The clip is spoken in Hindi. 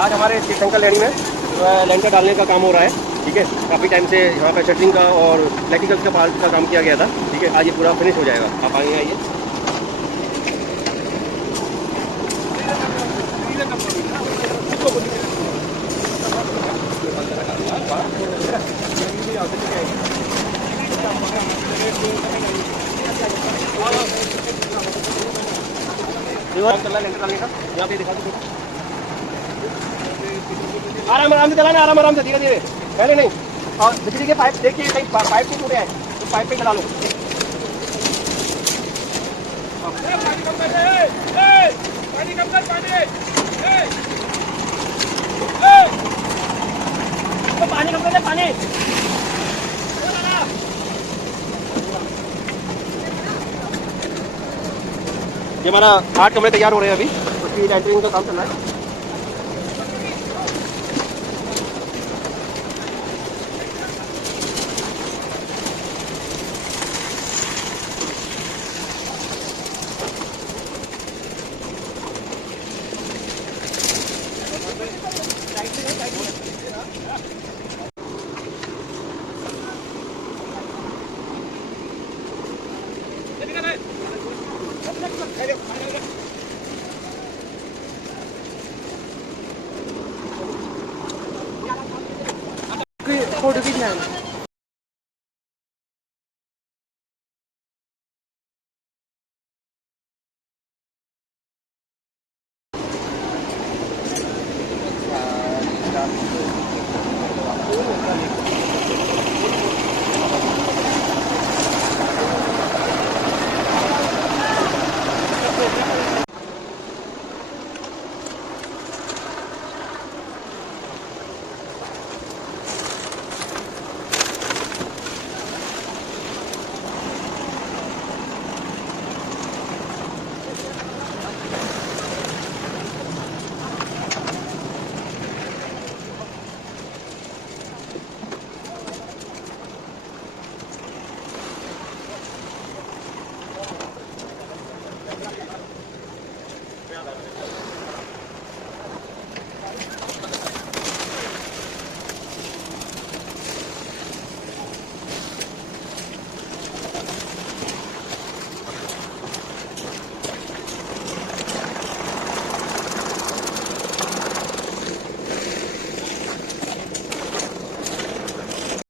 आज हमारे शंकर लैंड में लेंटर डालने का काम हो रहा है। ठीक है, काफ़ी टाइम से यहाँ पे शटरिंग का और इलेक्ट्रिकल का पार्ट का काम किया गया था। ठीक है, आज ये पूरा फिनिश हो जाएगा। आप आगे आइए। यहाँ पे दिखा दो। आराम से चलाना, आराम से, धीरे धीरे, पहले नहीं। और बिजली के पाइप देखिए, कहीं पाइप नहीं टूटे हैं तो पाइप पे चला लो। पानी कम कर, पानी। ये हमारा 8 कमरे तैयार हो रहे हैं अभी, उसकी लेंटरिंग का काम चल रहा है। फोटो खींचना है।